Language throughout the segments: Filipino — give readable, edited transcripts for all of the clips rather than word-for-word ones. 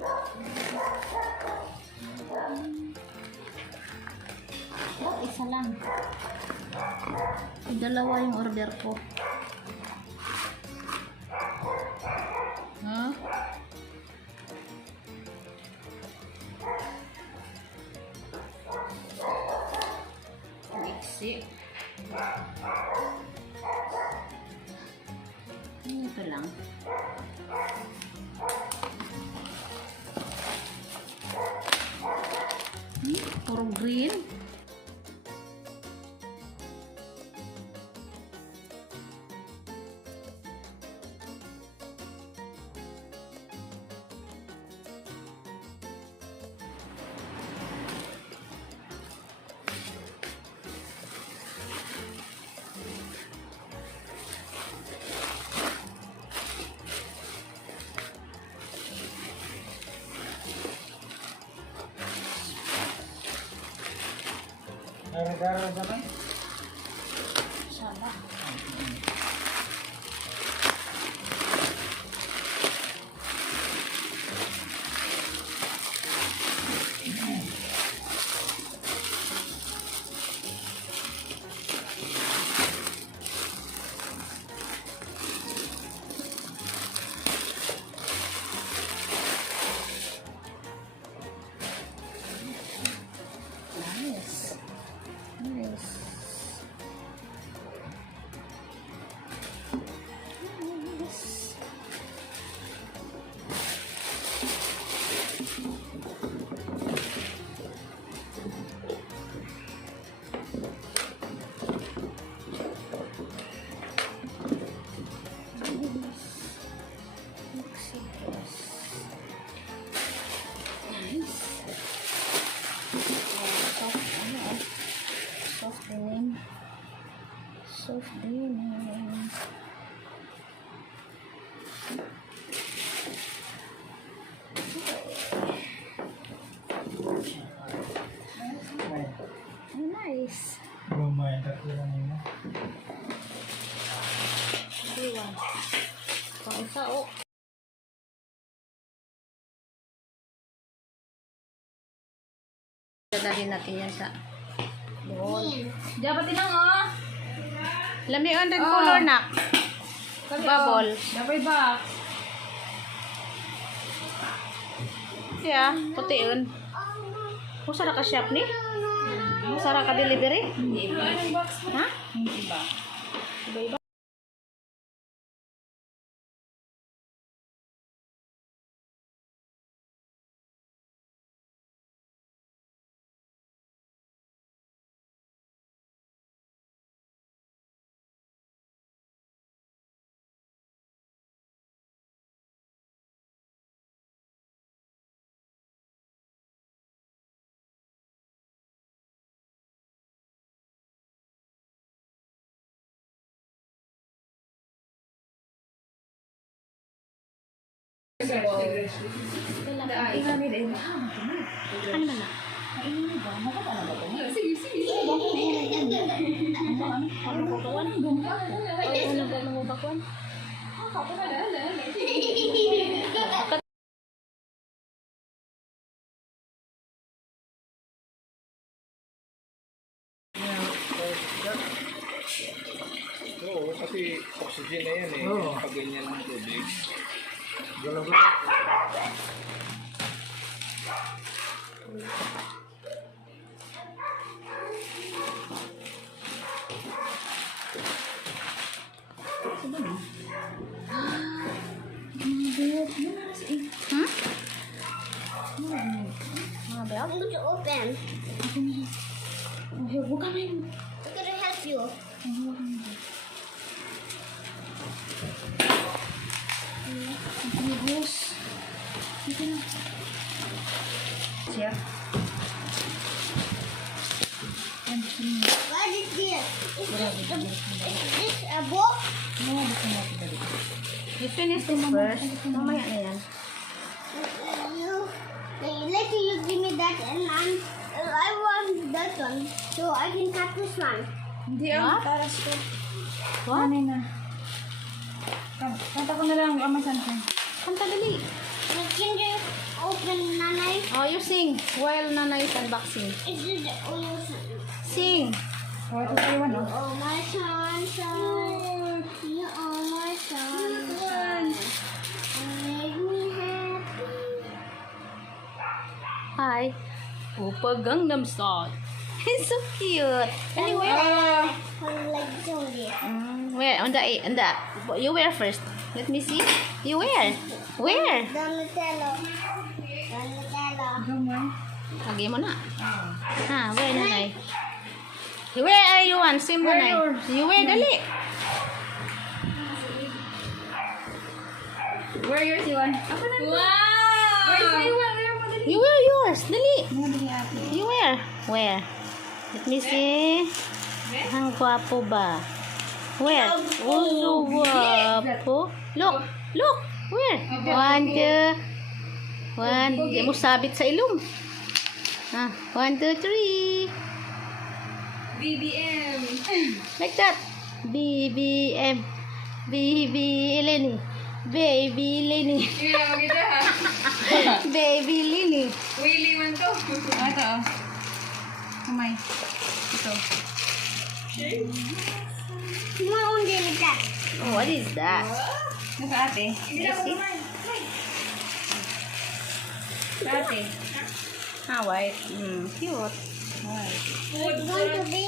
Oh, isa lang. Dalawa yung order ko. Huh? Mixi. Ito lang. Puro green. Gara-gara sa may? Sarap. Nice. Nice. Soft denim. Oh, nice. Lumayan, tatlo lang yun. Iwan. Pang isa, oh. Dadalhin natin yan sa doon. Dapat tinang oh. Lamian red color na. Bubble. Dapat ba? Yeah, puti yun. Kung sara ka shop ni? Kung sara ka delivery? Hindi ba? Ha? Hindi ba? Iba-iba. Ano na? Oo, kasi oxygen na yan eh. Oo. Pag ganyan ng tubig. Galaw-galaw. Mga I'm going to open. Here, huwag kami. I'm going to help you. Bus. Dito na. Siya. What is this? Is this a book? You finish this first. Mamaya na yan. Later you give me that and I want that one. So I can cut this one. Hindi What? taras ko. What? na. Kanta ko na lang ang Minsan. Kanta dali. Can you open? open nanay? Oh, you sing while Nana is unboxing. Is it Sing. Oh, ito tayo, ano? oh my sunshine, you are my sunshine, make me happy. Hi. Opa Gangnam Style. It's so cute. Anyway. Like zombie. Where? On the. You wear first. Let me see. You wear. Where? Donatello. Lagi mo na. Ha, where Nanay? Where are you one? Same Nanay. You wear, dali. Where yours, Iwan? Ako na. Wow! Where's my Iwan? Where mo dali? You wear yours, dali. Ano dali ate? You wear. Where? Let me see. Ang gwapo ba? Where? Oh, so gwapo. Look. Look. Where? One, two. One. Di mo sabit sa ilong. Ah, 1, 2, 3. BBM. Like that. BBM. Baby Lenny. Baby Lenny. Yeah, maganda ha. Baby Lenny. Willy man to. Ito oh. Kamay. Ito. My own daily that. Oh, what is that? Nasa ate. Let's see. Sa ate. Ah, white. Cute. It's going to be.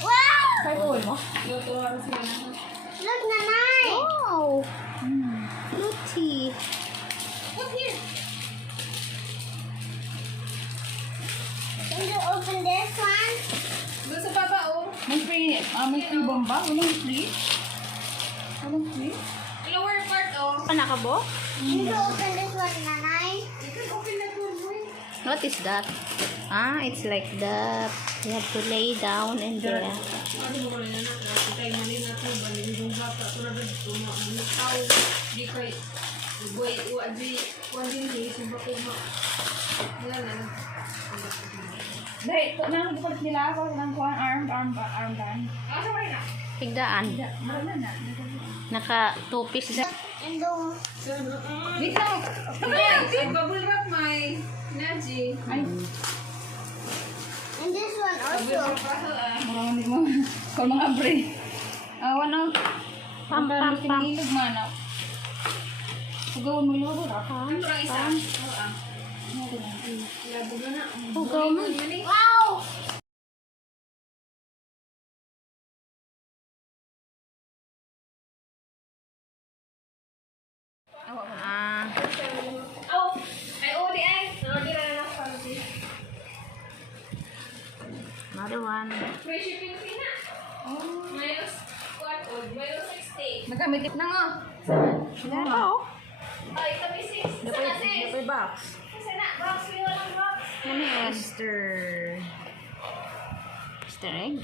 Wow! Kay Paul mo? Look, nanay. Oh! Pretty. Look here. Can you open this one? Doon sa baba oh. May free bomba. Walang free. Walang free. Lower part oh. Ano ka bo? Can you open this one, nanay? You can open that one boy. What is that? Ah, it's like that. You have to lay down and there. Dahil, nang bukas nila ako ng armband. Tigdaan. Marami na. Naka 2 piece. And the Wait lang. Ay, bubble wrap my Naji. Ay, and this one also. marami mo. Kung mga bre. Ano? Pam, pam, pam. Kinilog man ako. Pagawin mo yung wala. Pam, pam. Labog na. Pugaw mo. Wow! Ah, Oh, ay uli ay. Di na lang ako. another one. Free shipping fee na. Oh. Minus what? Minus 60. Nagamit na nga. Oh. Oh, ito may 6. Isa na 6. box. Isa na. Box. May walang box. Ano yan? Easter egg?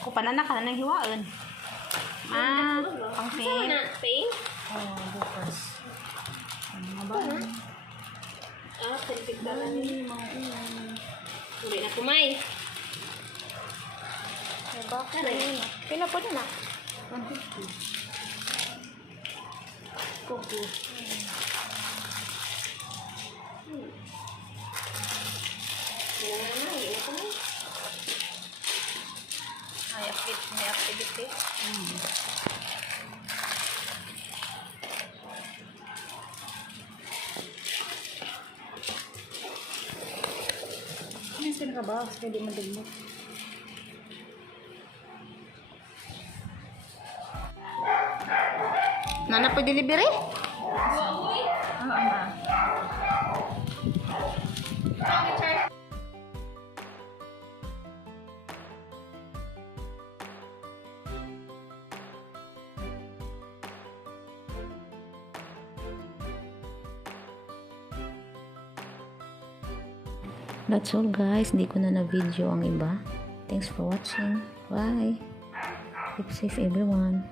Ako pa na nang hiwaon. Ah, pang paint. Paint? Oh, bukas. Ano ba? Ah, perfect ba lang yun? Uli na kumay. May box na yun. Pila po na na? 150. Kuku. May activity. Ano yung pinaka-box? Pwede madagmot. Nana po delivery? That's all guys. Hindi ko na na-video ang iba. Thanks for watching. Bye. Keep safe everyone.